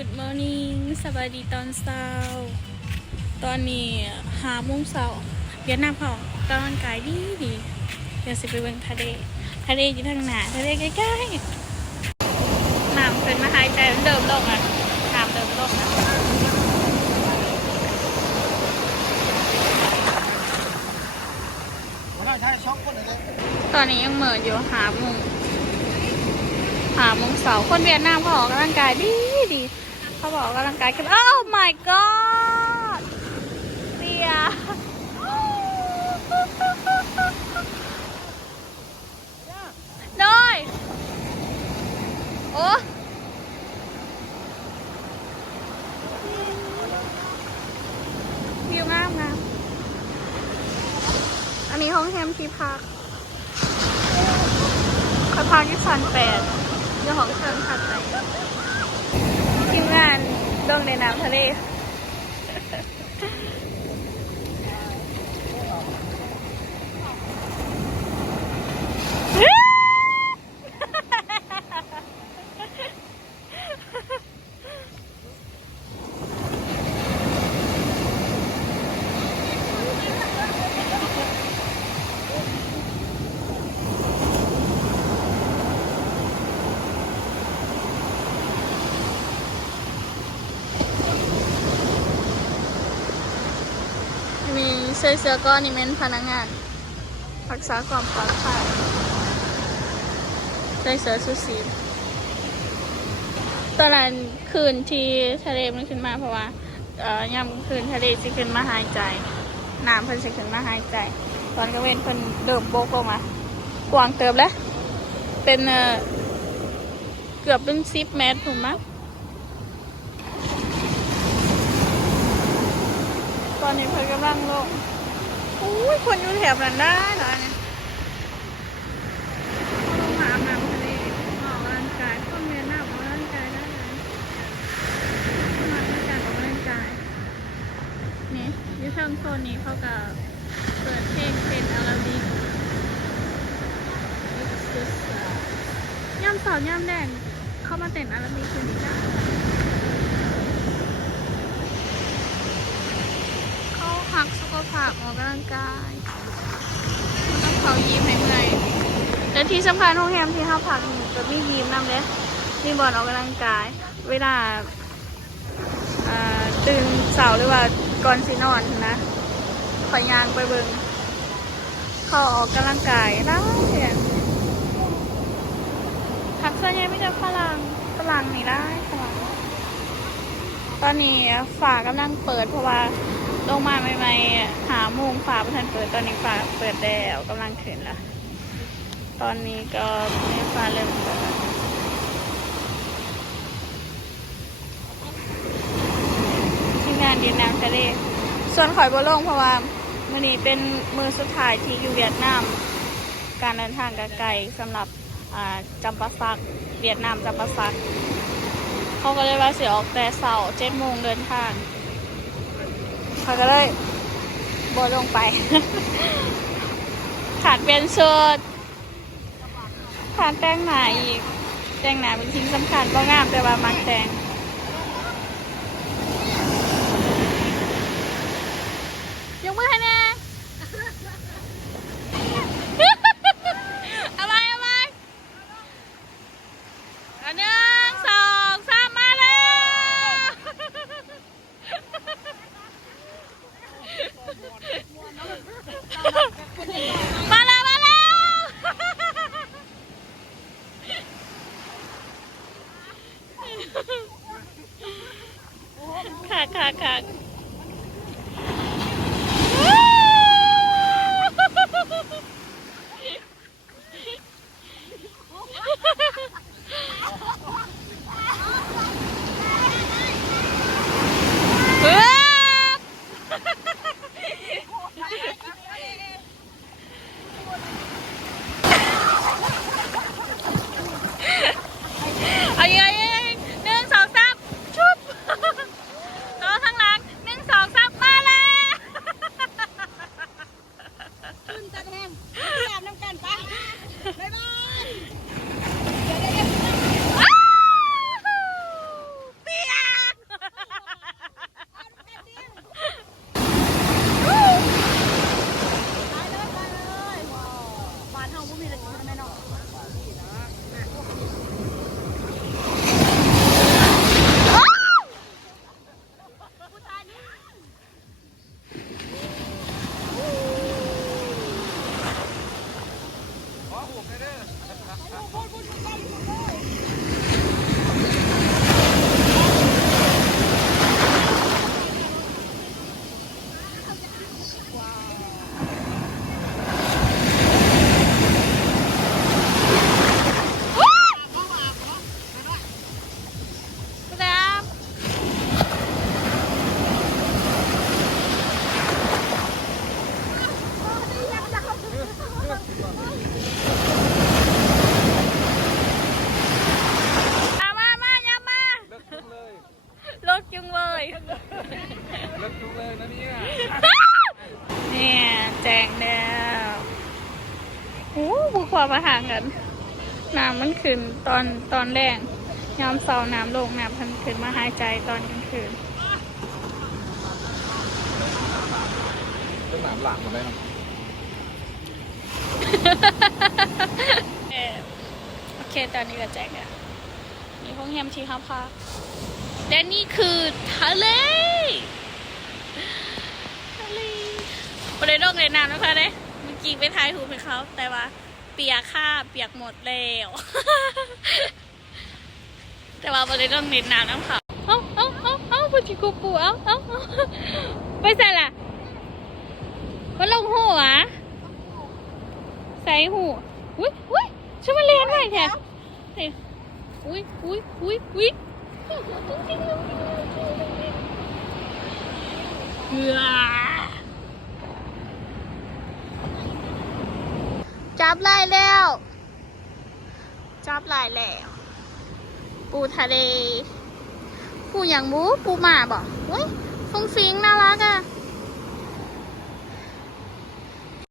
Good morning สบายดีตอนเช้า ตอนนี้หาโมุ้งเช้าเวียดนามเขาอกำลังกายดีดีเดี๋ยวสิไปเบิ่งทะเลทะเลอยู่ทางหน้าทะเลใกล้ๆน้ำเป็นมาหายใจมันเดิมลงอะน้ำเดิมลงนะตอนนี้ยังเหม่ออยู่หาโมุงหาโมุงเสาคนเวียดนามเขาออกกำลังกายดีดี เขาบอกกำลังกายกัน Oh my god เตียน้อยโอ้วิวงามงามอันนี้ห้องแฮมที่พักคอยพักที่ซันแปดเรื่องของเครื่องพักไป ทีมงานดงในน้ำทะเล มีเสื้เสื้อก้อนนิเป็นพนักงานรักษาความปลอดภัยใส่เสื้อชูชีตอนนั้นคืนที่ทะเลมันขึ้นมาเพราะว่า เอ่อยามคืนทะเลสิขึ้นมาหายใจน้ำเพิ่นสิขึ้นมาหายใจ ตอนกลางเว้นเพิ่นเดิมโบกลงมากวางเติบแล้ว เป็นเอ่อเกือบเป็นสิบเมตรถูกไหมยตอนนี้เพิ่นกำลังลง อุ้ยคนอยู่แถบนั้นได้เหรอเนี่ยลงมาอาทะเลออกกำลังกายคนเรียนหน้าออกกำลังกายได้เลยมาด้วยการออกกำลังกายนี่อยูเทิงโซนนี้เขาก็เปิดเพลงเป็นอาราบิกย่ำสาวย่ำแดงเข้ามาเต้นอาราบิกคืนนี้ได้ เขาพักสุขภาพออ กกำลังกายต้องเขายิ้มให้เมื่อยและที่สำคัญโรงแรมที่เขาพักนี่ก็มียิ้มนำเลยมีบอลออกกำลังกาย เวลาตื่นเสาหรือว่าก่อนสินอนนะคอยยางไปเบิงเขาออกกำลังกายแล้วเห็นพักส่วนใหญ่ไม่จะฝรั่งฝรั่งนี่ได้ฝรั่งตอนนี้ฝากำลังเปิดเพราะว่า ลงมาใหม่ๆหาโมงฝาประทันเปิดตอนนี้ฝาเปิดแล้วกำลังขึ้นละตอนนี้ก็ไม่ฟ้าเริ่มเปิดที่งานดินน้ำทะเลส่วนข่อยบัวลงเพราะว่ามื่อนี้เป็นมือสุดท้ายที่อยู่เวียดนาม การเดินทางกไกลสำหรับอ่าจำปาสักเวียดนามจำปาสักเขาก็เลยว่าเสียออกแต่เสาร์เจ็ดโมงเดินทาง เขาก็เลยบลงไป ขาดเป็นชุดขาดแต่งหน้าอีก แต่งหน้าเป็นสิ่งสำคัญก็งามแต่ว่ามักแต่ง ตาแฮมเตรียมน้ำกันไปบ๊ายบาย กจุงเลยเลิกจุกเลยนะเนี่ยเนี่ยแจงแล้วโอ้บุกขวามาห่างกัน น้ำมันขึ้นตอนตอนแรกยามเสาน้ำลงน้ำพันขึ้นมาหายใจตอนกลางคืนต้องหนามหลังหมดเลยครับเออโอเคตอนนี้ก็แจกแล้วนี่ห้องแฮมที่ห้าพัก และนี่คือทะเลทะเลบริโภคเลยน้ำนะคะเนี่ยเมื่อกี้ไปทายหูไปเขาแต่ว่า เปียกค่าเปียกหมดแล้วแต่ว่าบริโภคเน้นน้ำน้ำเขาเอ้าเอ้าเอ้าเอ้าพูดชิกูปูเอ้าเอ้าเอ้าไปใส่ละมันลงหัวใส่หูอุ้ยอุ้ยฉันมาเรียนหม่แท้เฮ้ยอุ้ยอุ้ยอุ้ยอุ้ย จับลายแล้ว จับลายแล้ว ปูทะเล ปูอย่างบูปูหมาบอกเฮ้ยฟงฟิงน่ารักอะ